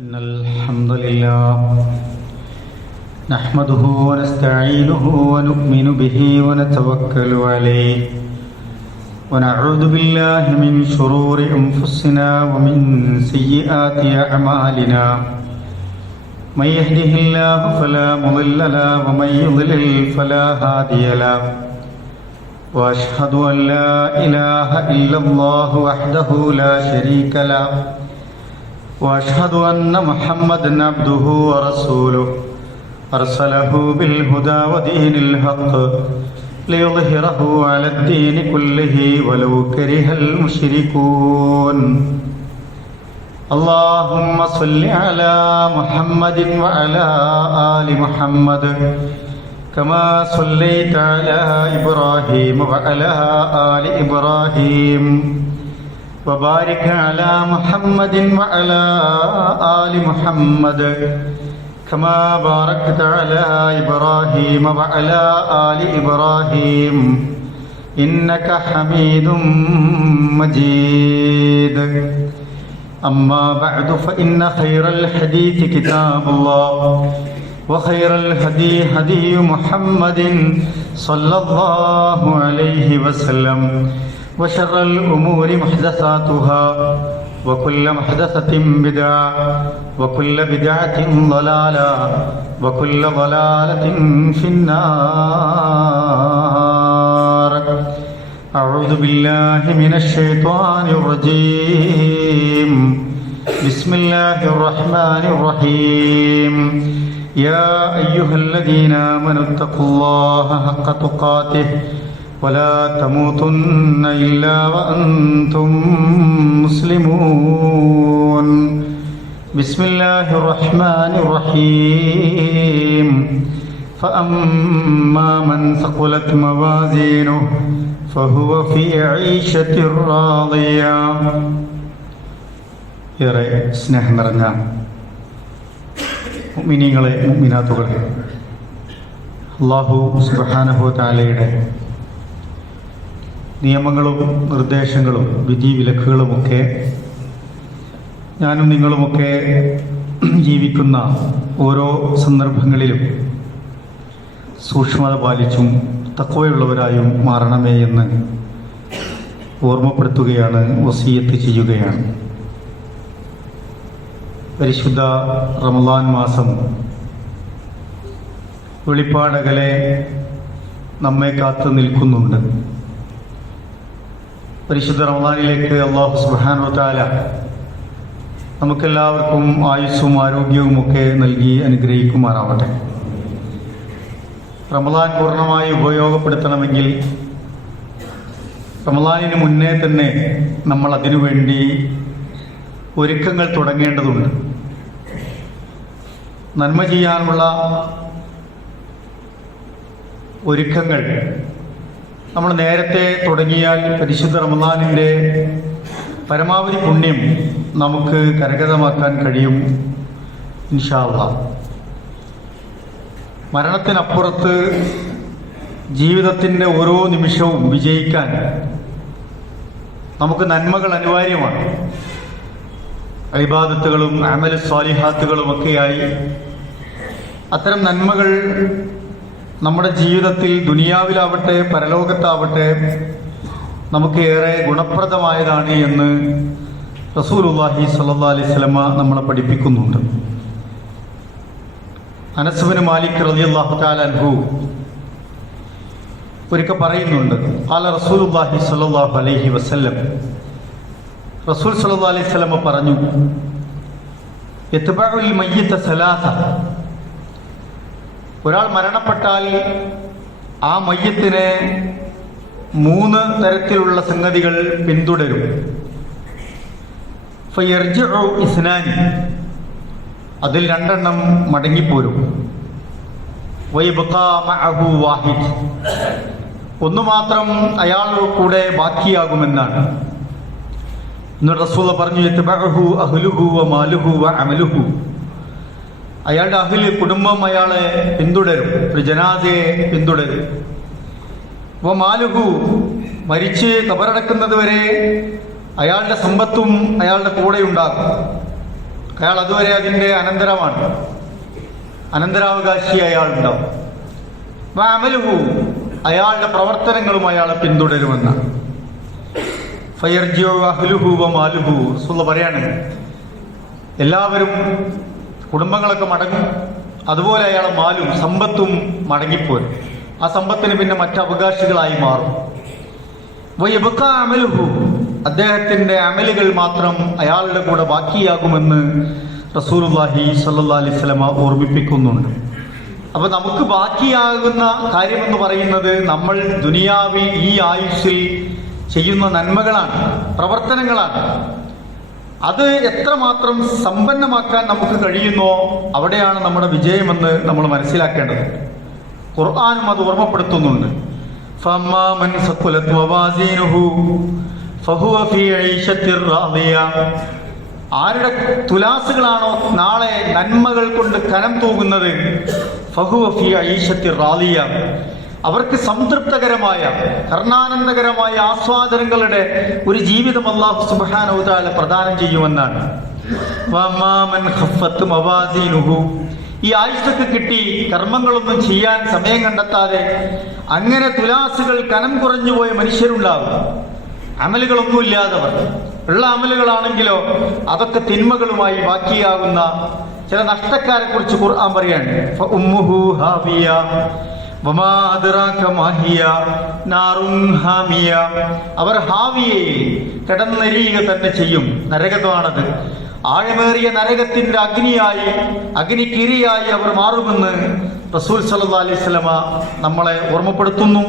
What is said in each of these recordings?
إن الحمد لله نحمده ونستعينه ونؤمن به ونتوكل عليه ونعوذ بالله من شرور أنفسنا ومن سيئات أعمالنا من يهده الله فلا مضل له ومن يضلل فلا هادي له وأشهد أن لا إله إلا الله وحده لا شريك له وأشهد أن محمدًا عبده ورسوله أرسله بالهدى ودين الحق ليظهره على الدين كله ولو كره المشركون اللهم صل على محمد وعلى آل محمد كما صليت على إبراهيم وعلى آل إبراهيم وبارك على محمد وعلى آل محمد كما باركت على إبراهيم وعلى آل إبراهيم إنك حميد مجيد أما بعد فإن خير الحديث كتاب الله وخير الهدي هدي محمد صلى الله عليه وسلم وشر الأمور محدثاتها وكل محدثة بدعة وكل بدعة ضلالة وكل ضلالة في النار أعوذ بالله من الشيطان الرجيم بسم الله الرحمن الرحيم يا أيها الذين آمنوا اتقوا الله حق تقاته ولا تموتن إلا وأنتم مسلمون بسم الله الرحمن الرحيم فأما من ثقلت موازينه فهو في عيشة راضية ഏറെ സ്നേഹം നിറഞ്ഞ മുഅ്മിനീങ്ങളെ മുഅ്മിനാത്തുകളെ അല്ലാഹു സുബ്ഹാനഹു വ തആലയുടെ നിയമങ്ങളും നിർദ്ദേശങ്ങളും വിധിവിലക്കുകളുമൊക്കെ ഞാനും നിങ്ങളുമൊക്കെ ജീവിക്കുന്ന ഓരോ സന്ദർഭങ്ങളിലും സൂക്ഷ്മത പാലിച്ചും തഖ്വയുള്ളവരായും മാറണമേ എന്ന് ഓർമ്മപ്പെടുത്തുകയാണ്, വസിയത്ത് ചെയ്യുകയാണ്. പരിശുദ്ധ റമളാൻ മാസം വെളിപ്പാടകലെ നമ്മെ കാത്തു നിൽക്കുന്നുണ്ട്. പരിശുദ്ധ റമളാനിലേക്ക് അല്ലാഹു സുബ്ഹാനഹു വ തആല നമുക്കെല്ലാവർക്കും ആയുസ്സും ആരോഗ്യവും ഒക്കെ നൽകി അനുഗ്രഹിക്കുമാറാവട്ടെ. റമളാൻ പൂർണ്ണമായി ഉപയോഗപ്പെടുത്തണമെങ്കിൽ റമളാനിന് മുന്നേ തന്നെ നമ്മൾ അതിനുവേണ്ടി ഒരുക്കങ്ങൾ തുടങ്ങേണ്ടതുണ്ട്. നന്മ ചെയ്യാനുള്ള ഒരുക്കങ്ങൾ നമ്മൾ നേരത്തെ തുടങ്ങിയാൽ പരിശുദ്ധ റമളാനിൻ്റെ പരമാവധി പുണ്യം നമുക്ക് കരഗതമാക്കാൻ കഴിയും ഇൻഷാ അല്ലാഹ്. മരണത്തിനപ്പുറത്ത് ജീവിതത്തിൻ്റെ ഓരോ നിമിഷവും വിജയിക്കാൻ നമുക്ക് നന്മകൾ അനിവാര്യമാണ്. ഇബാദത്തുകളും അമൽ സ്വാലിഹാത്തുകളുമൊക്കെയായി അത്തരം നന്മകൾ നമ്മുടെ ജീവിതത്തിൽ ദുനിയാവിലാവട്ടെ പരലോകത്താവട്ടെ നമുക്ക് ഏറെ ഗുണപ്രദമായതാണ് എന്ന് റസൂലുള്ളാഹി സ്വല്ലല്ലാഹു അലൈഹി വസല്ലമ നമ്മളെ പഠിപ്പിക്കുന്നുണ്ട്. അനസ് ബിൻ മാലിക് റളിയല്ലാഹു തആല അൻഹു ഒരിക്കൽ പറയുന്നുണ്ട്, ഖാല റസൂലുള്ളാഹി സ്വല്ലല്ലാഹു അലൈഹി വസല്ലം, റസൂൽ സ്വല്ലല്ലാഹു അലൈഹി വസല്ലമ പറഞ്ഞു, യത്ബഉൽ മയ്യിത സലാസ, ഒരാൾ മരണപ്പെട്ടാൽ ആ മയ്യത്തിനെ 3 തരത്തിലുള്ള സംഗതികൾ പിന്തുടരും. ഫയർജിഉ ഇസ്നാനി, അതിൽ 2 മടങ്ങിപ്പോരും. വയബ്ഖാ മഅഹു വാഹിദ്, 1 മാത്രം അയാളുടെ കൂടെ ബാക്കിയാകുമെന്നാണ്. എന്നിട്ട് റസൂൽ പറഞ്ഞു, യത്ബഉഹു അഹ്ലുഹു വ മാലുഹു വ അമലുഹു, അയാളുടെ അഹ്ല് കുടുംബം അയാളെ പിന്തുടരും, ഒരു ജനാസയെ പിന്തുടരും. വ മാലുഹു, മരിച്ച് കബറടക്കുന്നത് വരെ അയാളുടെ സമ്പത്തും അയാളുടെ കൂടെ ഉണ്ടാകും. അയാൾ അതുവരെ അതിൻ്റെ അനന്തരമാണ്, അനന്തരാവകാശി അയാളുണ്ടാവും. അമലുഹു, അയാളുടെ പ്രവർത്തനങ്ങളും അയാളെ പിന്തുടരുമെന്നാണ്. ഫയർജിഉ അഹ്ലുഹു വമാലുഹു, റസൂലുള്ളാഹി പറയാണ്, എല്ലാവരും കുടുംബങ്ങളൊക്കെ മടങ്ങും, അതുപോലെ അയാളെ മാലും സമ്പത്തും മടങ്ങിപ്പോരും. ആ സമ്പത്തിന് പിന്നെ മറ്റ് അവകാശികളായി മാറും. വയബ്ഖാ അമലുഹു, അദ്ദേഹത്തിന്റെ അമലുകൾ മാത്രം അയാളുടെ കൂടെ ബാക്കിയാകുമെന്ന് റസൂലുള്ളാഹി സ്വല്ലല്ലാഹി അലൈഹി വസല്ലം ഓർമ്മിപ്പിക്കുന്നുണ്ട്. അപ്പൊ നമുക്ക് ബാക്കിയാകുന്ന കാര്യമെന്ന് പറയുന്നത് നമ്മൾ ദുനിയാവിൽ ഈ ആയുസ്സിൽ ചെയ്യുന്ന നന്മകളാണ്, പ്രവർത്തനങ്ങളാണ്. അത് എത്രമാത്രം സമ്പന്നമാക്കാൻ നമുക്ക് കഴിയുന്നോ അവിടെയാണ് നമ്മുടെ വിജയമെന്ന് നമ്മൾ മനസ്സിലാക്കേണ്ടത്. ഖുർആനും അത് ഓർമ്മപ്പെടുത്തുന്നുണ്ട്. ഫമ്മാ മൻ സഖുലത് മവാസീനുഹു ഫഹുവ ഫീ ഐശത്തിർ റാദിയ, ആരുടെ തുലാസുകളാണോ നാളെ നന്മകൾ കൊണ്ട് കനം തൂകുന്നത്, ഫഹുവ ഫീ ഐശത്തിർ റാദിയ, അവർക്ക് സംതൃപ്തകരമായ കർണാനന്ദകരമായ ആസ്വാദനങ്ങളുടെ ഒരു ജീവിതം അല്ലാഹു സുബ്ഹാനഹു വ തആല പ്രദാനം ചെയ്യുമെന്നാണ്. വമ്മാ മൻ ഖഫ്ഫത് മവാസീനുഹു, ഈ ആയുസ്സൊക്കെ കിട്ടി കർമ്മങ്ങളൊന്നും ചെയ്യാൻ സമയം കണ്ടെത്താതെ അങ്ങനെ തുലാസുകൾ കനം കുറഞ്ഞു പോയ മനുഷ്യരുണ്ടാകും. അമലുകളൊന്നുമില്ലാത്തവർ, ഉള്ള അമലുകളാണെങ്കിലോ അതൊക്കെ തിന്മകളുമായി ബാക്കിയാകുന്ന ചില നഷ്ടക്കാരെ കുറിച്ച് ഖുർആൻ പറയാണ്. ഫഉമ്മുഹു ഹാവിയ വമാ അദ്റാക മാ ഹിയ നാറുൻ ഹാമിയ, അവർ ഹാവിയയിൽ കിടന്നെരിയുക തന്നെ ചെയ്യും. നരകമാണത്. ആഴമേറിയ നരകത്തിന്റെ അഗ്നിക്കിരയായി അവർ മാറുമെന്ന് റസൂൽ സല്ലല്ലാഹു അലൈഹി വസല്ലമ നമ്മളെ ഓർമ്മപ്പെടുത്തുന്നു.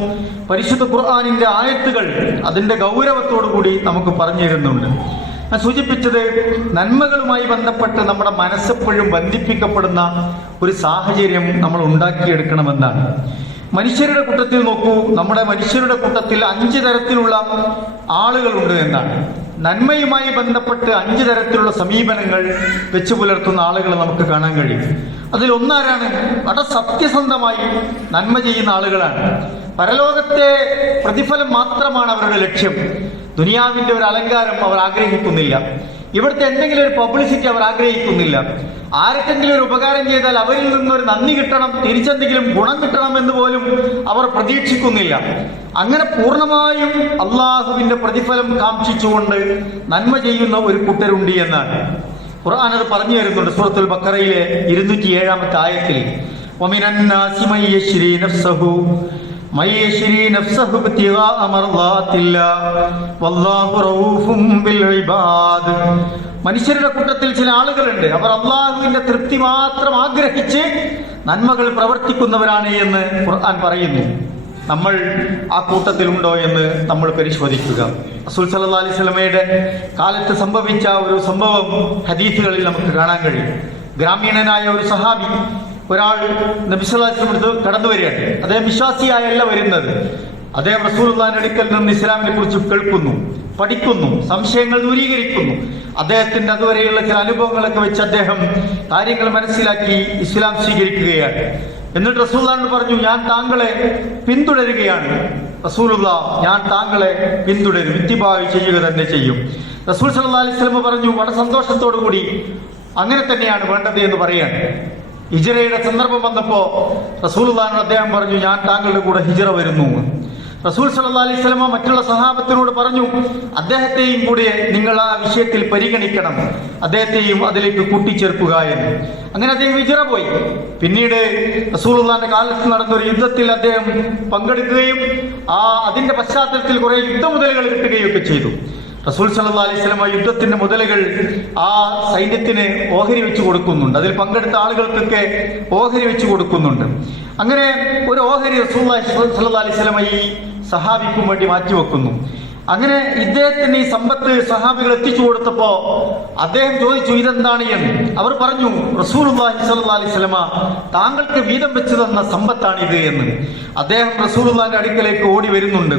പരിശുദ്ധ ഖുർആനിന്റെ ആയത്തുകൾ അതിന്റെ ഗൗരവത്തോടു കൂടി നമുക്ക് പറഞ്ഞു തരുന്നുണ്ട്. ഞാൻ സൂചിപ്പിച്ചത് നന്മകളുമായി ബന്ധപ്പെട്ട് നമ്മുടെ മനസ്സെപ്പോഴും ബന്ധിപ്പിക്കപ്പെടുന്ന ഒരു സാഹചര്യം നമ്മൾ ഉണ്ടാക്കിയെടുക്കണമെന്നാണ്. മനുഷ്യരുടെ കൂട്ടത്തിൽ നോക്കൂ, നമ്മുടെ മനുഷ്യരുടെ കൂട്ടത്തിൽ 5 തരത്തിലുള്ള ആളുകളുണ്ട് എന്നാണ്. നന്മയുമായി ബന്ധപ്പെട്ട് 5 തരത്തിലുള്ള സമീപനങ്ങൾ വെച്ചു പുലർത്തുന്ന ആളുകൾ നമുക്ക് കാണാൻ കഴിയും. അതിലൊന്നാരാണ്? വളരെ സത്യസന്ധമായി നന്മ ചെയ്യുന്ന ആളുകളാണ്. പരലോകത്തെ പ്രതിഫലം മാത്രമാണ് അവരുടെ ലക്ഷ്യം. ദുനിയാവിന്റെ ഒരു അലങ്കാരം അവർ ആഗ്രഹിക്കുന്നില്ല. ഇവിടുത്തെ എന്തെങ്കിലും ഒരു പബ്ലിസിറ്റി അവർ ആഗ്രഹിക്കുന്നില്ല. ആർക്കെങ്കിലും ഒരു ഉപകാരം ചെയ്താൽ അവരിൽ നിന്നൊരു നന്ദി കിട്ടണം, തിരിച്ചെന്തെങ്കിലും ഗുണം കിട്ടണം എന്ന് പോലും അവർ പ്രതീക്ഷിക്കുന്നില്ല. അങ്ങനെ പൂർണ്ണമായും അള്ളാഹുവിന്റെ പ്രതിഫലം കാംക്ഷിച്ചുകൊണ്ട് നന്മ ചെയ്യുന്ന ഒരു കൂട്ടരുണ്ട് എന്നാണ് ഖുർആൻ അത് പറഞ്ഞു തരുന്നുണ്ട്. സൂറത്തുൽ ബഖറയിലെ 207-ാമത്തെ ആയത്തിൽ വമിനൻ നാസി മൻ യശ്രി നഫ്സഹു ഇബ്തിഗാഅ മർളാത്തില്ലാഹ് വല്ലാഹു റഊഫും ബിൽ ഇബാദ്. മനുഷ്യരുടെ കൂട്ടത്തിൽ ചില ആളുകളുണ്ട്, അവർ അള്ളാഹുവിന്റെ തൃപ്തി മാത്രം ആഗ്രഹിച്ച് നന്മകൾ പ്രവർത്തിക്കുന്നവരാണ് എന്ന് ഖുർആൻ പറയുന്നു. നമ്മൾ ആ കൂട്ടത്തിലുണ്ടോ എന്ന് നമ്മൾ പരിശോധിക്കുക. റസൂൽ സല്ലല്ലാഹു അലൈഹി വസല്ലമയുടെ കാലത്ത് സംഭവിച്ച ഒരു സംഭവം ഹദീസുകളിൽ നമുക്ക് കാണാൻ കഴിയും. ഗ്രാമീണനായ ഒരു സഹാബി, ഒരാൾ നബി സല്ലല്ലാഹു അലൈഹി വസല്ലം കടന്നു വരികയാണ്. അദ്ദേഹം വിശ്വാസിയായല്ല വരുന്നത്. അദ്ദേഹം റസൂലുള്ളാഹിന്റെ അടുക്കൽ നിന്ന് ഇസ്ലാമിനെ കുറിച്ച് കേൾക്കുന്നു, പഠിക്കുന്നു, സംശയങ്ങൾ ദൂരീകരിക്കുന്നു. അദ്ദേഹത്തിന്റെ അതുവരെയുള്ള ചില അനുഭവങ്ങളൊക്കെ വെച്ച് അദ്ദേഹം കാര്യങ്ങൾ മനസ്സിലാക്കി ഇസ്ലാം സ്വീകരിക്കുകയാണ്. എന്നിട്ട് റസൂലുള്ളാഹിനോട് പറഞ്ഞു, ഞാൻ താങ്കളെ പിന്തുടരുകയാണ്. റസൂലുള്ളാഹ്, ഞാൻ താങ്കളെ പിന്തുടരും, ഇത്തിബാഅ് ചെയ്യുക തന്നെ ചെയ്യും. റസൂൽ സല്ലല്ലാഹു അലൈഹി വസല്ലം പറഞ്ഞു, വളരെ സന്തോഷത്തോടു കൂടി അങ്ങനെ തന്നെയാണ് വേണ്ടത് എന്ന് പറയാണ്. ഹിജ്റയുടെ സന്ദർഭം വന്നപ്പോ റസൂലുള്ളാഹിനോട് അദ്ദേഹം പറഞ്ഞു, ഞാൻ താങ്കളുടെ കൂടെ ഹിജ്റ വരുന്നു. റസൂൽ സല്ലല്ലാഹു അലൈഹി വസല്ലം മറ്റുള്ള സഹാബത്തിനോട് പറഞ്ഞു, അദ്ദേഹത്തെയും കൂടി നിങ്ങൾ ആ വിഷയത്തിൽ പരിഗണിക്കണം, അദ്ദേഹത്തെയും അതിലേക്ക് കൂട്ടിച്ചേർക്കുക എന്ന്. അങ്ങനെ അദ്ദേഹം ഹിജ്റ പോയി. പിന്നീട് റസൂലുള്ളാഹിന്റെ കാലത്ത് നടന്ന ഒരു യുദ്ധത്തിൽ അദ്ദേഹം പങ്കെടുക്കുകയും അതിന്റെ പശ്ചാത്തലത്തിൽ കുറെ യുദ്ധമുതലുകൾ കിട്ടുകയൊക്കെ ചെയ്തു. റസൂൽ സല്ലല്ലാഹു അലൈഹി വസല്ലം യുദ്ധത്തിന്റെ മുതലുകൾ ആ സൈന്യത്തിന് ഓഹരി വെച്ച് കൊടുക്കുന്നുണ്ട്. അതിൽ പങ്കെടുത്ത ആളുകൾക്കൊക്കെ ഓഹരി വെച്ച് കൊടുക്കുന്നുണ്ട്. അങ്ങനെ ഒരു ഓഹരി റസൂലുള്ളാഹി സ്വല്ലല്ലാഹു അലൈഹി വസല്ലം ഈ സഹാബിക്കും വേണ്ടി മാറ്റിവെക്കുന്നു. അങ്ങനെ ഇദ്ദേഹത്തിന് ഈ സമ്പത്ത് സഹാബികൾ എത്തിച്ചു കൊടുത്തപ്പോ അദ്ദേഹം ചോദിച്ചു, ഇതെന്താണ് എന്ന്. അവർ പറഞ്ഞു, റസൂലുള്ളാഹി സ്വല്ലല്ലാഹു അലൈഹി വസല്ലം താങ്കൾക്ക് വീതം വെച്ച് തന്ന സമ്പത്താണിത് എന്ന്. അദ്ദേഹം റസൂലുള്ളാഹിന്റെ അടുക്കലേക്ക് ഓടി വരുന്നുണ്ട്.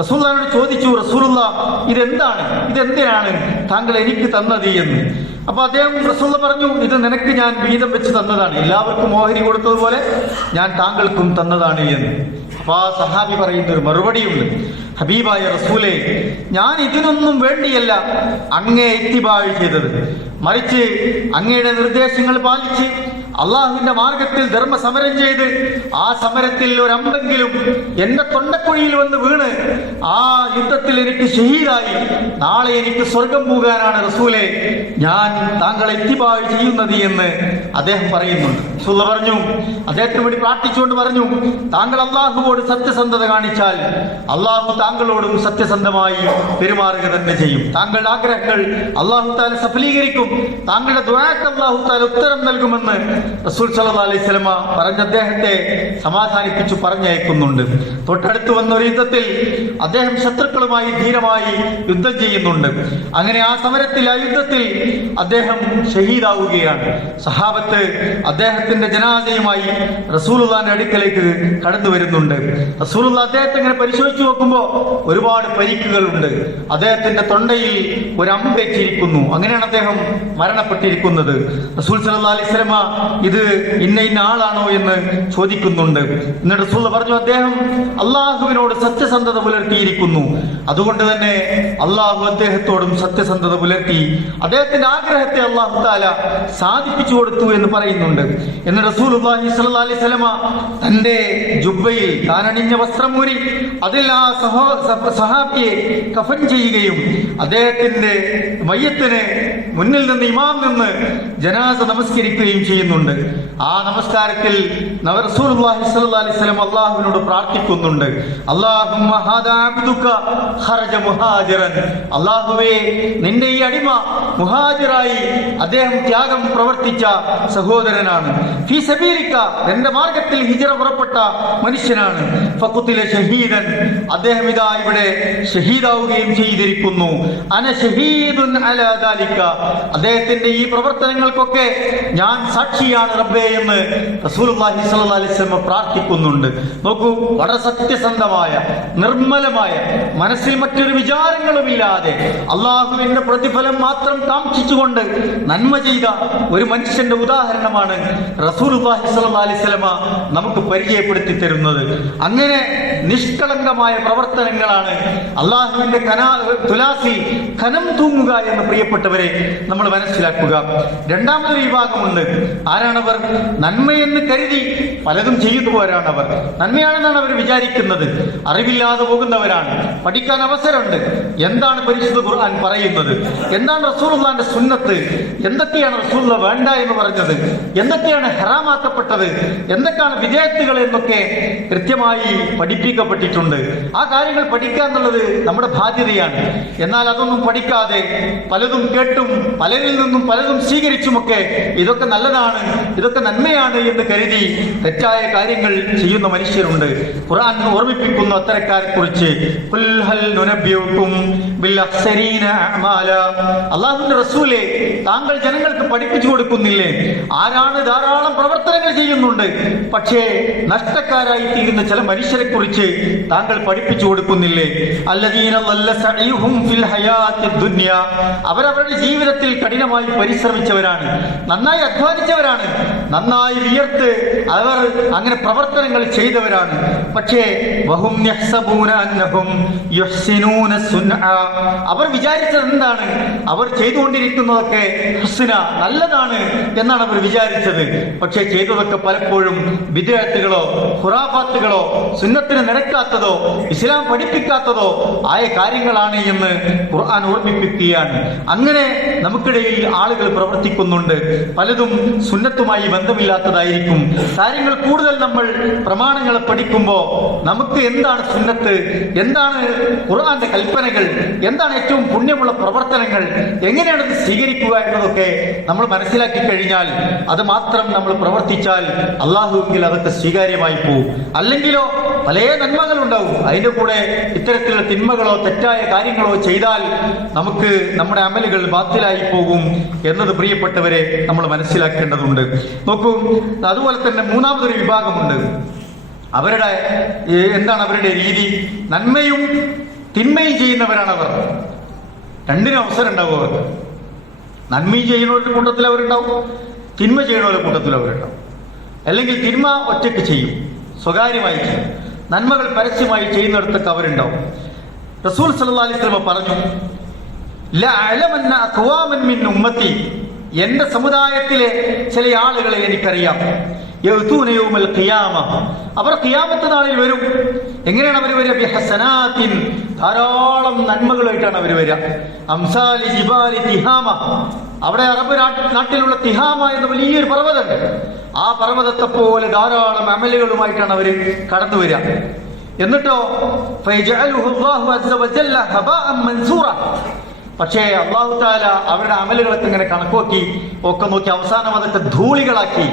റസൂലുള്ളാഹിനോട് ചോദിച്ചു, റസൂലുള്ളാഹ്, ഇതെന്താണ്, ഇതെന്തിനാണ് താങ്കൾ എനിക്ക് തന്നത് എന്ന്. അപ്പൊ അദ്ദേഹം റസൂൽ പറഞ്ഞു, ഇത് നിനക്ക് ഞാൻ വീതം വെച്ച് തന്നതാണ്, എല്ലാവർക്കും ഓഹരി കൊടുത്തതുപോലെ ഞാൻ താങ്കൾക്കും തന്നതാണ് എന്ന്. അപ്പൊ ആ സഹാബി പറയുന്ന ഒരു മറുപടിയുണ്ട്, ഹബീബായ റസൂലേ, ഞാൻ ഇതിനൊന്നും വേണ്ടിയല്ല അങ്ങേ ഇത്തിബാഅ് ചെയ്തത്, മറിച്ച് അങ്ങയുടെ നിർദ്ദേശങ്ങൾ പാലിച്ച് അള്ളാഹുവിന്റെ മാർഗത്തിൽ ധർമ്മ സമരം ചെയ്ത് ആ സമരത്തിൽ ഒരമ്പെങ്കിലും എന്റെ തൊണ്ടക്കുഴിയിൽ വന്ന് വീണ് ആ യുദ്ധത്തിൽ എനിക്ക് ഷഹീദായി നാളെ എനിക്ക് സ്വർഗം പോകാനാണ് റസൂലെ ഞാൻ താങ്കളെ ഇത്തിബാഅ് ചെയ്യുന്നത് എന്ന് അദ്ദേഹം പറയുന്നുണ്ട്. റസൂൽ പറഞ്ഞു, അദ്ദേഹത്തിന് വേണ്ടി പ്രാർത്ഥിച്ചുകൊണ്ട് പറഞ്ഞു, താങ്കൾ അള്ളാഹുവോട് സത്യസന്ധത കാണിച്ചാൽ അള്ളാഹു താങ്കളോടും സത്യസന്ധമായി പെരുമാറുക തന്നെ ചെയ്യും. താങ്കളുടെ ആഗ്രഹങ്ങൾ അള്ളാഹു താല സഫലീകരിക്കും, താങ്കളുടെ ദുആക്ക് അള്ളാഹു താല ഉത്തരം നൽകുമെന്ന് റസൂൽ സല്ലല്ലാഹു അലൈഹി വസല്ലമ പറഞ്ഞ അദ്ദേഹത്തെ സമാധാനിപ്പിച്ചു പറഞ്ഞയക്കുന്നുണ്ട്. തൊട്ടടുത്ത് വന്ന ഒരു യുദ്ധത്തിൽ അദ്ദേഹം ശത്രുക്കളുമായി ധീരമായി യുദ്ധം ചെയ്യുന്നുണ്ട്. അങ്ങനെ ആ സമരത്തിൽ, ആ യുദ്ധത്തിൽ അദ്ദേഹം ഷഹീദാവുകയാണ്. സഹാബത്ത് അദ്ദേഹത്തിന്റെ ജനാസയുമായി റസൂലുള്ളാഹിന്റെ അടുക്കലേക്ക് കടന്നു വരുന്നുണ്ട്. റസൂലുള്ളാഹി അദ്ദേഹത്തെ ഇങ്ങനെ പരിശോധിച്ചു നോക്കുമ്പോൾ ഒരുപാട് പരിക്കുകളുണ്ട്. അദ്ദേഹത്തിന്റെ തൊണ്ടയിൽ ഒരു അമ്പേറ്റിരിക്കുന്നു. അങ്ങനെയാണ് അദ്ദേഹം മരണപ്പെട്ടിരിക്കുന്നത്. റസൂൽ സല്ലല്ലാഹു അലൈഹി വസല്ലമ ഇത് ഇന്ന ആളാണോ എന്ന് ചോദിക്കുന്നുണ്ട്. എന്നിട്ട് റസൂൽ പറഞ്ഞു, അദ്ദേഹം അള്ളാഹുവിനോട് സത്യസന്ധത പുലർത്തിയിരിക്കുന്നു, അതുകൊണ്ട് തന്നെ അള്ളാഹു അദ്ദേഹത്തോടും സത്യസന്ധത പുലർത്തി, അദ്ദേഹത്തിന്റെ ആഗ്രഹത്തെ അള്ളാഹു തആല സാധിപ്പിച്ചു കൊടുത്തു എന്ന് പറയുന്നുണ്ട്. എന്ന് റസൂലുള്ളാഹി സ്വല്ലല്ലാഹു അലൈഹി വസല്ലമ തന്റെ ജുബ്ബയിൽ താനണിഞ്ഞ വസ്ത്രമൂരി അതിൽ ആ സഹാബിയെ കഫൻ ചെയ്യുകയും അദ്ദേഹത്തിന്റെ മയ്യത്തിന് മുന്നിൽ നിന്ന് ഇമാം നിന്ന് ജനാസ നമസ്കരിക്കുകയും ചെയ്യുന്നുണ്ട്. ആ നമസ്കാരത്തിൽ റസൂലുള്ളാഹി സ്വല്ലല്ലാഹു അലൈഹി വസല്ലം അല്ലാഹുവിനോട് പ്രാർത്ഥിക്കുന്നുണ്ട്, അല്ലാഹുമ്മ ഹാദാ അബ്ദുക ഖറജ മുഹാജിറൻ, അല്ലാഹുവേ നിന്റെ ഈ അടിമ മുഹാജിറായി അദ്ദേഹം ത്യാഗം പ്രവർത്തിച്ച സഹോദരനാണ്, ഫീ സബീലിക നിന്റെ മാർഗത്തിൽ ഹിജ്റ പുറപ്പെട്ട മനുഷ്യനാണ്, ഫഖുതില ഷഹീദൻ അദ്ദേഹം ഇതാ ഇവിടെ ഷഹീദാവുകയും ചെയ്തിരിക്കുന്നു, അന ഷഹീദുൻ അലാ ദാലിക അദ്ദേഹത്തിന്റെ ഈ പ്രവർത്തനങ്ങൾക്കൊക്കെ ഞാൻ സാക്ഷിയാണ് റബ്ബേ എന്ന് റസൂലുള്ളാഹി സ്വല്ലല്ലാഹു അലൈഹി വസല്ലം പ്രാർത്ഥിക്കുന്നുണ്ട്. നോക്കൂ, വളരെ സത്യസന്ധമായ നിർമ്മലമായ മനസ്സിൽ മറ്റൊരു വിചാരങ്ങളുമില്ലാതെ അള്ളാഹുവിന്റെ പ്രതിഫലം മാത്രം കാംക്ഷിച്ചുകൊണ്ട് നന്മ ചെയ്ത ഒരു മനുഷ്യന്റെ ഉദാഹരണമാണ് റസൂലുള്ളാഹി സ്വല്ലല്ലാഹു അലൈഹി വസല്ലം നമുക്ക് പരിചയപ്പെടുത്തി തരുന്നത്. അങ്ങനെ നിഷ്കളങ്കമായ പ്രവർത്തനങ്ങളാണ് അള്ളാഹുവിന്റെ തുലാസിൽ ഖനം തൂങ്ങുക എന്ന് പ്രിയപ്പെട്ടവരെ നമ്മൾ മനസ്സിലാക്കുക. രണ്ടാമതൊരു വിഭാഗമുണ്ട്. ആരാണവർ? നന്മയെന്ന് കരുതി പലതും ചെയ്യുന്നവരാണവർ. നന്മയാണെന്നാണ് അവർ വിചാരിക്കുന്നത്. അറിവില്ലാതെ പോകുന്നവരാണ്. പഠിക്കാൻ അവസരമുണ്ട്. എന്താണ് പരിശുദ്ധ ഖുർആൻ പറയുന്നത്, എന്താണ് റസൂലുള്ളാഹിന്റെ സുന്നത്ത്, എന്തൊക്കെയാണ് റസൂലുള്ളാഹി വേണ്ട എന്ന് പറഞ്ഞത്, എന്തൊക്കെയാണ് ഹറാമാക്കപ്പെട്ടത്, എന്തൊക്കെയാണ് വിദേഹത്തുകൾ എന്നൊക്കെ കൃത്യമായി പഠിപ്പിക്കപ്പെട്ടിട്ടുണ്ട്. ആ കാര്യങ്ങൾ പഠിക്കുക എന്നുള്ളത് നമ്മുടെ ബാധ്യതയാണ്. എന്നാൽ അതൊന്നും പഠിക്കാതെ പലതും കേട്ടും പലരിൽ നിന്നും പലതും സ്വീകരിച്ചുമൊക്കെ ഇതൊക്കെ നല്ലതാണ്, ഇതൊക്കെ നന്മയാണ് എന്ന് കരുതി തെറ്റായ കാര്യങ്ങൾ ചെയ്യുന്ന മനുഷ്യരുണ്ട്. ഖുർആൻ ഓർമ്മിപ്പിക്കുന്നു അത്തരക്കാരെ കുറിച്ച്, അല്ലാഹുവിന്റെ റസൂലേ താങ്കൾ ജനങ്ങൾക്ക് പഠിപ്പിച്ചു കൊടുക്കുന്നില്ലേ, ആരാണ് ധാരാളം പ്രവർത്തനങ്ങൾ ചെയ്യുന്നുണ്ട് പക്ഷേ നഷ്ടക്കാരായി തീരുന്ന ചില മനുഷ്യരെ കുറിച്ച് താങ്കൾ പഠിപ്പിച്ചു കൊടുക്കുന്നില്ലേ, അല്ലദീന ളല്ല സഈഹും ഫിൽ ഹയാത്തിദ് ദുനിയ അവരവരുടെ ജീവിതത്തിൽ കഠിനമായി പരിശ്രമിച്ചവരാണ്, നന്നായി അധ്വാനിച്ചവരാണ്, നന്നായി വിയർത്ത് അവർ അങ്ങനെ പ്രവർത്തനങ്ങൾ ചെയ്തവരാണ്. പക്ഷേ വഹും യഹ്സബൂന അന്നഹും യുഹ്സിനൂന സുൻആ അവർ വിചാരിച്ചത് എന്താണ്, അവർ ചെയ്തുകൊണ്ടിരിക്കുന്നതൊക്കെ ഹുസ്ന നല്ലതാണ് എന്നാണ് അവർ വിചാരിച്ചത്. പക്ഷേ ചെയ്തതൊക്കെ പലപ്പോഴും ബിദ്അത്തുകളോ ഖുറാഫാത്തുകളോ സുന്നത്തിന് നിരക്കാത്തതോ ഇസ്ലാം പഠിപ്പിക്കാത്തതോ ആയ കാര്യങ്ങളാണ് എന്ന് ഖുർആൻ ഓർമ്മിപ്പിക്കുകയാണ്. അങ്ങനെ നമുക്കിടയിൽ ആളുകൾ പ്രവർത്തിക്കുന്നുണ്ട്. പലതും സുന്നത്തുമായി ബന്ധമില്ലാത്തതായിരിക്കും. കാര്യങ്ങൾ കൂടുതൽ നമ്മൾ പ്രമാണങ്ങളെ പഠിക്കുമ്പോൾ നമുക്ക് എന്താണ് സുന്നത്ത്, എന്താണ് ഖുർആന്റെ കൽപ്പനകൾ, എന്താണ് ഏറ്റവും പുണ്യമുള്ള പ്രവർത്തനങ്ങൾ, എങ്ങനെയാണ് ഇത് സ്വീകരിക്കുക എന്നതൊക്കെ നമ്മൾ മനസ്സിലാക്കി കഴിഞ്ഞാൽ അത് മാത്രം നമ്മൾ പ്രവർത്തിച്ചാൽ അള്ളാഹുവിൽ അതൊക്കെ സ്വീകാര്യമായി പോകും. അല്ലെങ്കിലോ പല നന്മകളുണ്ടാവും, അതിന്റെ കൂടെ ഇത്തരത്തിലുള്ള തിന്മകളോ തെറ്റായ കാര്യങ്ങളോ ചെയ്താൽ നമുക്ക് നമ്മുടെ അമലുകൾ ബാത്തിലായി പോകും എന്നത് പ്രിയപ്പെട്ടവരെ നമ്മൾ മനസ്സിലാക്കേണ്ടതുണ്ട്. നോക്കൂ, അതുപോലെ തന്നെ മൂന്നാമതൊരു വിഭാഗമുണ്ട്. അവരുടെ എന്താണ് അവരുടെ രീതി? നന്മയും തിന്മയും ചെയ്യുന്നവരാണ് അവർ. രണ്ടിനും അവസരം ഉണ്ടാവും അവർക്ക്. നന്മ ചെയ്യുന്നവരുടെ കൂട്ടത്തിൽ അവരുണ്ടാവും, തിന്മ ചെയ്യുന്നവരുടെ കൂട്ടത്തിൽ അവരുണ്ടാവും. അല്ലെങ്കിൽ തിന്മ ഒറ്റയ്ക്ക് ചെയ്യും, സ്വകാര്യമായി ചെയ്യും, നന്മകൾ പരസ്യമായി ചെയ്യുന്നിടത്തൊക്കെ അവരുണ്ടാവും. റസൂൽ സല്ലല്ലാഹു അലൈഹി വസല്ലം പറഞ്ഞു, ലഅലമന്ന അഖ്വാമൻ മിൻ ഉമ്മത്തി, എന്റെ സമുദായത്തിലെ ചില ആളുകളെ എനിക്കറിയാം. യഅ്തൂന യൗമൽ ഖിയാമ, അവർ ഖിയാമത്ത് നാളിൽ വരും. എങ്ങനെയാണ് അവർ വരിക? ബിഹസനാത്തിൻ, ധാരാളം നന്മകളായിട്ടാണ് അവർ വരിക. അംസാലി ജിബാലി തിഹാമ, അവിടെ അറബ് നാട്ടിലുള്ള തിഹാമ എന്ന വലിയൊരു പർവ്വതമുണ്ട്. ആ പർവ്വതത്തെ പോലെ ധാരാളം അമലുകളുമായിട്ടാണ് അവർ കടന്നു വരിക. എന്നിട്ടോ ഫയജഅലുഹു അല്ലാഹു അസ്സ വജല്ല ഹബാഅൻ മൻസൂറ, പക്ഷേ അല്ലാഹു തആല അവരുടെ അമലുകളൊക്കെ ഇങ്ങനെ കണക്കോക്കി ഒക്കെ നോക്കി അവസാനം അതൊക്കെ ധൂളികളാക്കി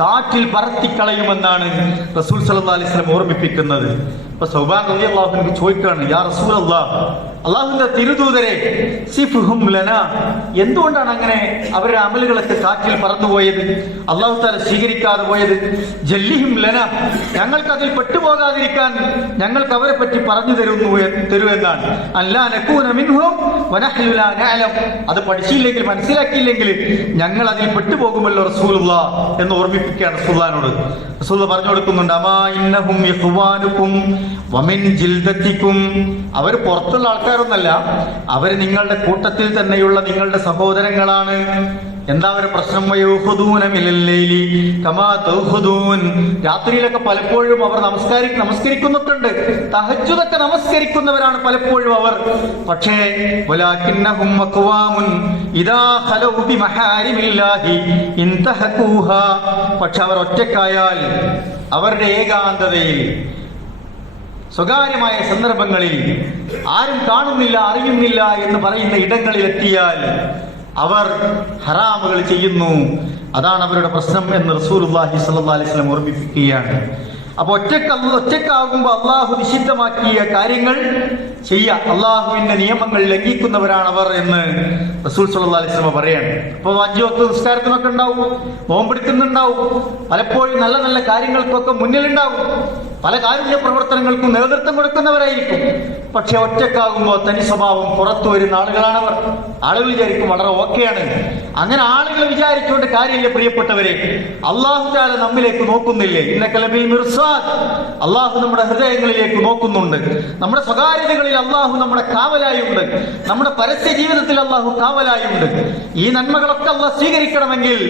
കാറ്റിൽ പറത്തിക്കളയുമെന്നാണ് റസൂൽ സല്ലല്ലാഹു അലൈഹി വസല്ലം ഓർമ്മിപ്പിക്കുന്നത്. അപ്പൊ സൗബാൻ റളിയല്ലാഹു അൻഹു ചോദിക്കുകയാണ്, യാ റസൂലല്ലാഹ്, അല്ലാഹുവിന്റെ തിരുദൂതരെ, സിഫ്ഹും ലനാ, എന്തുകൊണ്ടാണ് അങ്ങനെ അവരുടെ അമലുകളൊക്കെ കാറ്റിൽ പറന്നുപോയത്, അല്ലാഹു തആല സ്വീകരിക്കാതെ പോയത്? ജല്ലിഹിം ലനാ, ഞങ്ങൾക്ക് അതിൽ പെട്ടുപോകാതിരിക്കാൻ ഞങ്ങൾക്ക് അവരെ പറ്റി പറഞ്ഞു തരുമെന്നാണ്. അല്ലാ നകൂന മിൻഹും വനഹ്നു ലാ നഅലം, അത് പഠിച്ചില്ലെങ്കിൽ മനസ്സിലാക്കിയില്ലെങ്കിൽ ഞങ്ങൾ അതിൽ പെട്ടുപോകുമല്ലോ റസൂലുള്ളാഹ് എന്ന് ഓർമ്മിപ്പിക്കുകയാണ് റസൂലുള്ളാഹിനോട്. റസൂൽ പറഞ്ഞു കൊടുക്കുന്നുണ്ട്, അമാ ഇന്നഹും യഖ്വാനുകും വമിൻ ജിൽദത്തിക്കും, അവർ പുറത്തുള്ള ആൾക്കാരൊന്നല്ല, അവർ നിങ്ങളുടെ കൂട്ടത്തിൽ തന്നെയുള്ള നിങ്ങളുടെ സഹോദരങ്ങളാണ്. എന്താ അവരുടെ പ്രശ്നം? രാത്രിയിലൊക്കെ പലപ്പോഴും അവർ നമസ്കരിക്കുന്നൊക്കെയുണ്ട്, തഹജ്ജുദൊക്കെ നമസ്കരിക്കുന്നവരാണ് പലപ്പോഴും അവർ. പക്ഷേ പക്ഷെ അവർ ഒറ്റക്കായാൽ, അവരുടെ ഏകാന്തതയിൽ, സ്വകാര്യമായ സന്ദർഭങ്ങളിൽ, ആരും കാണുന്നില്ല അറിയുന്നില്ല എന്ന് പറയുന്ന ഇടങ്ങളിൽ എത്തിയാൽ അവർ ഹറാമുകൾ ചെയ്യുന്നു. അതാണ് അവരുടെ പ്രശ്നം എന്ന് റസൂലുള്ളാഹി സ്വല്ലല്ലാഹു അലൈഹി വസല്ലം ഓർമ്മിപ്പിക്കുകയാണ്. അപ്പൊ ഒറ്റക്കാകുമ്പോൾ അള്ളാഹു നിഷിദ്ധമാക്കിയ കാര്യങ്ങൾ ചെയ്യുക, അള്ളാഹുവിന്റെ നിയമങ്ങൾ ലംഘിക്കുന്നവരാണ് അവർ എന്ന് റസൂൽ സല്ലല്ലാഹു അലൈഹി വസല്ലം പറയാണ്. അപ്പൊ 5 വക്ത് നിസ്കാരത്തിനൊക്കെ ഉണ്ടാവും, നോമ്പെടുക്കുന്നുണ്ടാവും, പലപ്പോഴും നല്ല നല്ല കാര്യങ്ങൾക്കൊക്കെ മുന്നിലുണ്ടാവും, പല കാരുണ്യ പ്രവർത്തനങ്ങൾക്കും നേതൃത്വം കൊടുക്കുന്നവരായിരിക്കും. പക്ഷെ ഒറ്റക്കാകുമ്പോൾ തനി സ്വഭാവം പുറത്തു വരുന്ന ആളുകളാണവർ. ആളുകൾ വിചാരിക്കും വളരെ ഓക്കെയാണ്. അങ്ങനെ ആളുകൾ വിചാരിച്ചുകൊണ്ട് കാര്യമില്ല പ്രിയപ്പെട്ടവരെ. അല്ലാഹു തആല നമ്മിലേക്ക് നോക്കുന്നില്ലേ? ഇന്നക ലബിൽ മിർസാദ്, അല്ലാഹു നമ്മുടെ ഹൃദയങ്ങളിലേക്ക് നോക്കുന്നുണ്ട്. നമ്മുടെ സ്വകാര്യതകളിൽ അല്ലാഹു നമ്മുടെ കാവലായുണ്ട്, നമ്മുടെ പരസ്യ ജീവിതത്തിൽ അല്ലാഹു കാവലായുണ്ട്. ഈ നന്മകളൊക്കെ അല്ലാഹു സ്വീകരിക്കണമെങ്കിൽ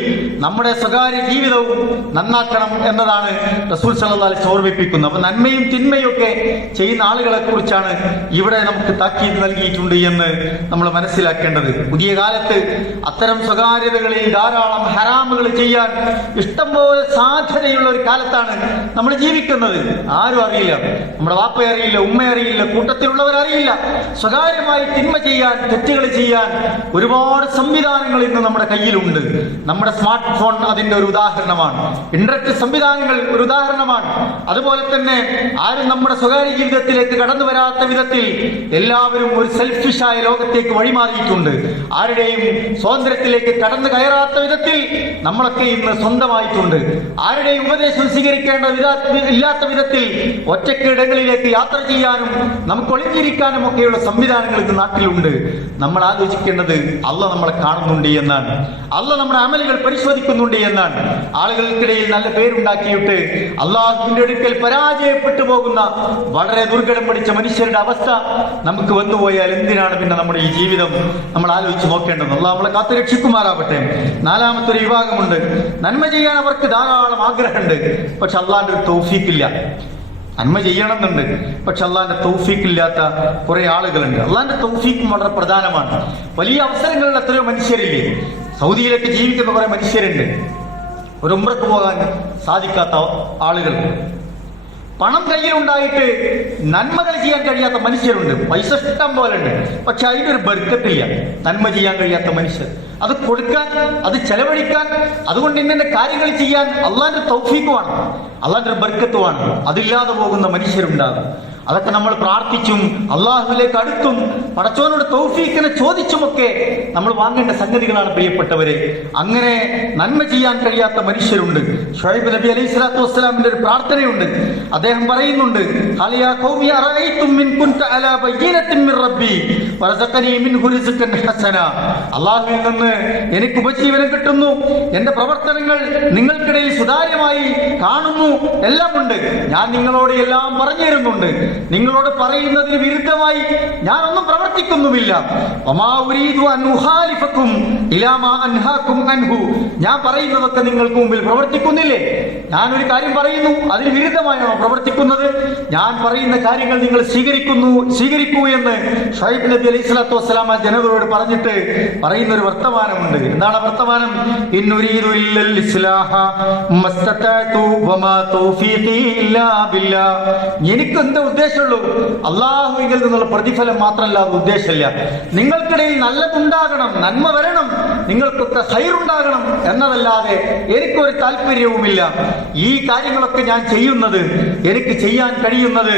നമ്മുടെ സ്വകാര്യ ജീവിതവും നന്നാക്കണം എന്നതാണ് റസൂൽ സല്ലല്ലാഹു അലൈഹി വസല്ലം ഓർമ്മിപ്പിക്കുന്നത്. അപ്പൊ നന്മയും തിന്മയും ഒക്കെ ചെയ്യുന്ന ആളുകളെ കുറിച്ചാണ് ഇവിടെ നമുക്ക് താക്കീത് നൽകിയിട്ടുണ്ട് എന്ന് നമ്മൾ മനസ്സിലാക്കേണ്ടത്. പുതിയ കാലത്ത് അത്തരം സ്വകാര്യതകളിൽ ധാരാളം ഹറാമുകൾ ചെയ്യാൻ ഇഷ്ടംപോലെ സാധ്യതയുള്ള ഒരു കാലത്താണ് നമ്മൾ ജീവിക്കുന്നത്. ആരും അറിയില്ല, നമ്മുടെ വാപ്പയെ അറിയില്ല, ഉമ്മയെ അറിയില്ല, കൂട്ടത്തിലുള്ളവരറിയില്ല. സ്വകാര്യമായി തിന്മ ചെയ്യാൻ, തെറ്റുകൾ ചെയ്യാൻ ഒരുപാട് സംവിധാനങ്ങൾ ഇന്ന് നമ്മുടെ കയ്യിലുണ്ട്. നമ്മുടെ സ്മാർട്ട് ഫോൺ അതിന്റെ ഒരു ഉദാഹരണമാണ്, ഇന്റർനെറ്റ് സംവിധാനങ്ങൾ ഒരു ഉദാഹരണമാണ്. അതുപോലെ തന്നെ ആരും നമ്മുടെ സ്വകാര്യ ജീവിതത്തിലേക്ക് കടന്നു വരാത്ത വിധത്തിൽ എല്ലാവരും ഒരു സെൽഫിഷായ ലോകത്തേക്ക് വഴിമാറിയിട്ടുണ്ട്. ആരുടെയും സ്വാതന്ത്ര്യത്തിലേക്ക് കടന്നു കയറാത്ത വിധത്തിൽ നമ്മളൊക്കെ ഇന്ന് സ്വന്തമായിട്ടുണ്ട്. ആരുടെയും ഉപദേശം സ്വീകരിക്കേണ്ട ഇല്ലാത്ത വിധത്തിൽ ഒറ്റക്കിടങ്ങളിലേക്ക് യാത്ര ചെയ്യാനും നമുക്ക് ഒളിഞ്ഞിരിക്കാനും ഒക്കെയുള്ള സംവിധാനങ്ങൾ ഇന്ന് നാട്ടിലുണ്ട്. നമ്മൾ ആലോചിക്കേണ്ടത് അല്ലാഹ് നമ്മളെ കാണുന്നുണ്ട് എന്നാണ്, അല്ലാഹ് നമ്മുടെ അമലുകൾ പരിശോധിക്കുന്നുണ്ട് എന്നാണ്. ആളുകൾക്കിടയിൽ നല്ല പേരുണ്ടാക്കിയിട്ട് അല്ലാഹുവിന്റെ അടുക്കൽ പരാജയപ്പെട്ടു പോകുന്ന വളരെ ദുർഘടം പിടിച്ച മനുഷ്യരുടെ അവസ്ഥ നമുക്ക് വന്നുപോയാൽ എന്തിനാണ് പിന്നെ നമ്മുടെ ഈ ജീവിതം നമ്മൾ ആലോചിച്ച് നോക്കേണ്ടത്? അല്ലാഹു നമ്മളെ കാത്തു രക്ഷിക്കുമാറാവട്ടെ. 4ാമത്തെ ഒരു വിഭാഗമുണ്ട്, നന്മ ചെയ്യാൻ അവർക്ക് ധാരാളം ആഗ്രഹമുണ്ട്, പക്ഷെ അള്ളാന്റെ ഒരു തൗഫീഖില്ല. നന്മ ചെയ്യണമെന്നുണ്ട്, പക്ഷെ അള്ളാന്റെ തൗഫീഖില്ലാത്ത കുറെ ആളുകളുണ്ട്. അള്ളാന്റെ തൗഫീഖും വളരെ പ്രധാനമാണ്. വലിയ അവസരങ്ങളിൽ എത്രയോ മനുഷ്യരില്ലേ? സൗദിയിലൊക്കെ ജീവിക്കുന്ന കുറെ മനുഷ്യരുണ്ട്, ഒരു ഉംറക്ക് പോകാൻ സാധിക്കാത്ത ആളുകൾ. പണം കയ്യിലുണ്ടായിട്ട് നന്മകൾ ചെയ്യാൻ കഴിയാത്ത മനുഷ്യരുണ്ട്. പൈസ ഇഷ്ടം പോലെ ഉണ്ട്, പക്ഷെ അതിനൊരു ബർക്കത്തില്ല. നന്മ ചെയ്യാൻ കഴിയാത്ത മനുഷ്യർ, അത് കൊടുക്കാൻ, അത് ചെലവഴിക്കാൻ, അതുകൊണ്ട് ഇന്നെ കാര്യങ്ങൾ ചെയ്യാൻ അള്ളാന്റെ തൗഫീഖുമാണ്, അള്ളാന്റെ ബർക്കത്തുമാണ്. അതില്ലാതെ പോകുന്ന മനുഷ്യരുണ്ടാകും. അതൊക്കെ നമ്മൾ പ്രാർത്ഥിച്ചും അള്ളാഹുവിലേക്ക് അടുത്തും പടച്ചവനോട് തൗഫീഖിനെ ചോദിച്ചുമൊക്കെ നമ്മൾ വാങ്ങേണ്ട സംഗതികളാണ് പ്രിയപ്പെട്ടവരെ. അങ്ങനെ നന്മ ചെയ്യാൻ കഴിയാത്ത മനുഷ്യരുണ്ട്. ഷുഐബ് നബി അലൈഹി സ്വലാത്തു വസ്സലാമിന്റെ ഒരു പ്രാർത്ഥനയുണ്ട്. അദ്ദേഹം പറയുന്നുണ്ട്, അള്ളാഹുവിൽ നിന്ന് എനിക്ക് ഉപജീവനം കിട്ടുന്നു, എന്റെ പ്രവർത്തനങ്ങൾ നിങ്ങൾക്കിടയിൽ സുതാര്യമായി കാണുന്നു, എല്ലാം ഉണ്ട്. ഞാൻ നിങ്ങളോട് എല്ലാം പറഞ്ഞു തരുന്നുണ്ട്. നിങ്ങളോട് പറയുന്നതിന് വിരുദ്ധമായി ഞാനൊന്നും പ്രവർത്തിക്കുന്നുമില്ല. ഞാൻ പറയുന്നതൊക്കെ നിങ്ങൾക്ക് മുമ്പിൽ പ്രവർത്തിക്കുന്നില്ലേ? ഞാനൊരു കാര്യം പറയുന്നു, അതിന് വിരുദ്ധമായാണോ പ്രവർത്തിക്കുന്നത്? ഞാൻ പറയുന്ന കാര്യങ്ങൾ നിങ്ങൾ സ്വീകരിക്കൂ എന്ന് ഷുഐബ് നബി അലൈഹി സ്വലാത്തു വസ്സലാം ആ ജനതയോട് പറഞ്ഞിട്ട് പറയുന്ന ഒരു വർത്തമാനമുണ്ട്. എന്താണ് ആ വർത്തമാനം? എനിക്ക് എന്താ ഉദ്ദേശമുള്ളൂ? അള്ളാഹുവിൽ നിന്നുള്ള പ്രതിഫലം മാത്രമല്ല അത് ഉദ്ദേശമില്ല. നിങ്ങൾക്കിടയിൽ നല്ലതുണ്ടാകണം, നന്മ വരണം, നിങ്ങൾക്കൊക്കെ ഹൈറുണ്ടാകണം എന്നതല്ലാതെ എനിക്കൊരു താല്പര്യവുമില്ല. ഈ കാര്യങ്ങളൊക്കെ ഞാൻ ചെയ്യുന്നത്, എനിക്ക് ചെയ്യാൻ കഴിയുന്നത്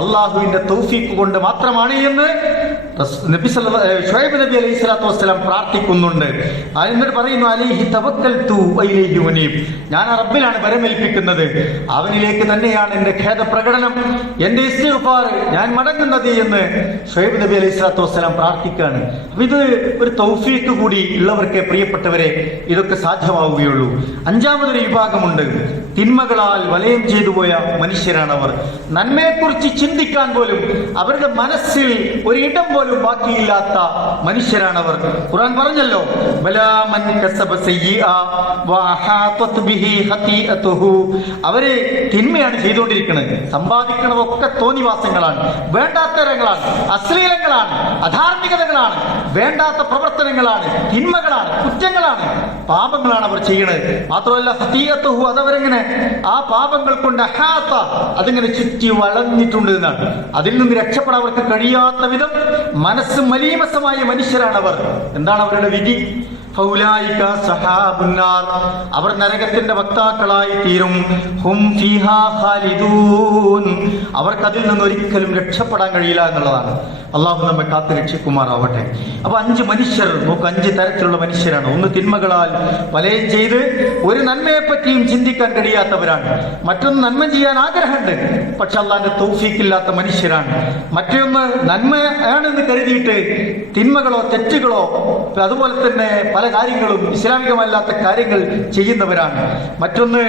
അള്ളാഹുവിന്റെ തൗഫീഖ് കൊണ്ട് മാത്രമാണ് എന്ന് ഷുഐബ് നബി അലൈഹി സ്വലാത്തു വസ്സലാം പ്രാർത്ഥിക്കുന്നുണ്ട്. എന്നിട്ട് പറയുന്നു, അലൈഹി തവക്കൽതു വഇലൈഹി ഉനീബ്, ഞാൻ റബ്ബിലാണ് വരമേൽപ്പിക്കുന്നത്, അവനിലേക്ക് തന്നെയാണ് എന്റെ ഖേദപ്രകടനം, എന്റെ ഇസ്തിഗ്ഫാർ, ഞാൻ മടങ്ങുന്നത് എന്ന് ഷുഐബ് നബി അലൈഹി സ്വലാത്തു വസ്സലാം പ്രാർത്ഥിക്കുകയാണ്. അപ്പൊ ഇത് ഒരു തൗഫീഖ് കൂടി ഉള്ളവർക്ക് പ്രിയപ്പെട്ടവരെ ഇതൊക്കെ സാധ്യമാവുകയുള്ളൂ. അഞ്ചാമതൊരു വിഭാഗമുണ്ട്, തിന്മകളാൽ വലയം ചെയ്തു പോയ മനുഷ്യരാണവർ. നന്മയെക്കുറിച്ച് ചിന്തിക്കാൻ പോലും അവരുടെ മനസ്സിൽ ഒരിടം പോലും ബാക്കിയില്ലാത്ത മനുഷ്യരാണവർ. ഖുർആൻ പറഞ്ഞല്ലോ, അവര് തിന്മയാണ് ചെയ്തുകൊണ്ടിരിക്കുന്നത്. സമ്പാദിക്കണതൊക്കെ തോന്നിവാസങ്ങളാണ്, വേണ്ടാത്തരങ്ങളാണ്, അശ്ലീലങ്ങളാണ്, അധാർമികതകളാണ്, വേണ്ടാത്ത പ്രവർത്തനങ്ങളാണ്, തിന്മകളാണ്, കുറ്റങ്ങളാണ്, പാപങ്ങളാണ് അവർ ചെയ്യുന്നത്. മാത്രമല്ല ഹതീഅത്തുഹു, അതവരെങ്ങനെ ആ പാപങ്ങൾ കൊണ്ട് അഹാത്ത, അതിങ്ങനെ ചുറ്റി വളർന്നിട്ടുണ്ട് എന്നാണ്. അതിൽ നിന്ന് രക്ഷപ്പെടാൻ അവർക്ക് കഴിയാത്ത വിധം മനസ്സ് മലീമസമായ മനുഷ്യരാണവർ. എന്താണ് അവരുടെ വിധി? ഫൗലായിക സഹാബുന്നാർ, അവർ നരകത്തിന്റെ വക്താക്കളായി തീരും. ഹും ഫീഹാ ഖാലിദൂൻ, അവർക്ക് അതിൽ നിന്ന് ഒരിക്കലും രക്ഷപ്പെടാൻ കഴിയില്ല എന്നുള്ളതാണ്. അള്ളാഹു നമ്മെ കാത്തു രക്ഷിക്കുമാറാവട്ടെ. അപ്പൊ 5 മനുഷ്യർ നോക്ക്, 5 തരത്തിലുള്ള മനുഷ്യരാണ്. ഒന്ന്, തിന്മകളാൽ വലയം ചെയ്ത് ഒരു നന്മയെ പറ്റിയും ചിന്തിക്കാൻ കഴിയാത്തവരാണ്. മറ്റൊന്ന്, നന്മ ചെയ്യാൻ ആഗ്രഹമുണ്ട് പക്ഷെ അള്ളാന്റെ തൗഫീഖില്ലാത്ത മനുഷ്യരാണ്. മറ്റൊന്ന്, നന്മയാണെന്ന് കരുതിയിട്ട് തിന്മകളോ തെറ്റുകളോ അതുപോലെ തന്നെ പല കാര്യങ്ങളും ഇസ്ലാമികമല്ലാത്ത കാര്യങ്ങൾ ചെയ്യുന്നവരാണ്. മറ്റൊന്ന്,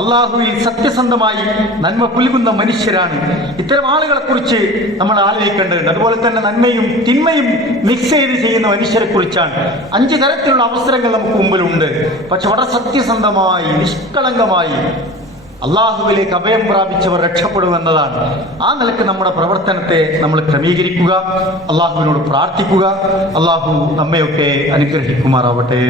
അള്ളാഹുവിൽ സത്യസന്ധമായി നന്മ പുൽകുന്ന മനുഷ്യരാണ്. ഇത്തരം ആളുകളെ കുറിച്ച് നമ്മൾ ആലോചിക്കേണ്ടതുണ്ട്. അതുപോലെ തന്നെ നന്മയും തിന്മയും മിക്സ് ചെയ്ത് ചെയ്യുന്ന മനുഷ്യരെ കുറിച്ചാണ്. 5 തരത്തിലുള്ള അവസരങ്ങൾ നമുക്ക് മുമ്പിലുണ്ട്. പക്ഷെ വളരെ സത്യസന്ധമായി നിഷ്കളങ്കമായി അള്ളാഹുവിലേക്ക് അഭയം പ്രാപിച്ചവർ രക്ഷപ്പെടുമെന്നതാണ്. ആ നിലക്ക് നമ്മുടെ പ്രവർത്തനത്തെ നമ്മൾ ക്രമീകരിക്കുക, അള്ളാഹുവിനോട് പ്രാർത്ഥിക്കുക. അള്ളാഹു നമ്മയൊക്കെ അനുഗ്രഹിക്കുമാറാവട്ടെ.